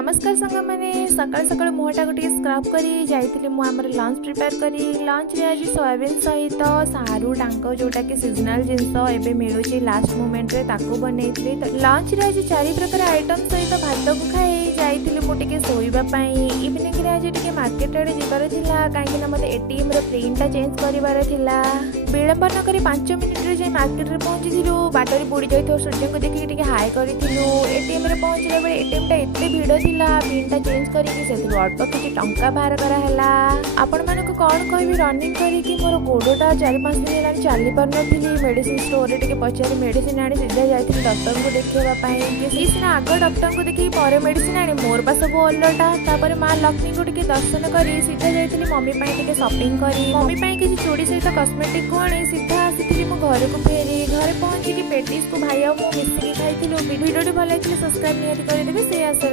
नमस्कार सांग मैंने सकाल सकाल मुहटा को स्क्रब करी जाइए मुझे लंच प्रिपेयर करी लंच रे आज सोयाबीन सहित सारू टांग जोटा कि सीजनाल जिनस एबे मिलूँ लास्ट मोमेंट रे ताको बनई लंच रे आज 4 प्रकार आइटम सहित भात को खाई जाइए मुझे शोवाई इवनिंग रे आज टे मार्केट आड़े जबार था कहीं मत एटीएम प्रिंटा चेंज करार विलंब न करी 5 मिनिट रे मार्केट रे पहुंची बाटर बुड़ी जाइए सूर्य को देखिए हाई करूँ एटीएम रे पहुंचला बेले एटीएम टा एते भिड़ थिला पिन टा चेंज करिकि से अल्प किसी टंका बाहर कराला आपण मानक कौन कहबी रनिंग करिकि मोर गोडटा 4-5 दिन हेला चली पार नथिली मेडिसिन स्टोर रे टिके पचारि मेडिसिन आनी सीधा जाइथिली डॉक्टर को देखेबा पई कि सिना आग डॉक्टर को देखि परे मेडिसिन आनी मोर पास सब ओलटा तापर मां लक्ष्मी को टिके दर्शन करी सीधा जाइथिली मम्मी पई टिके शॉपिंग करी मम्मी पई किसी चूड़ी सहित कॉस्मेटिक को आनी सीधा आसीथिली मो घर को फेरी घरे पहुंची कि पेटिस को भाई आ मो मिसिकी खाइथिलु वीडियो भल लागले सब्सक्राइब नियत कर देबे से आशा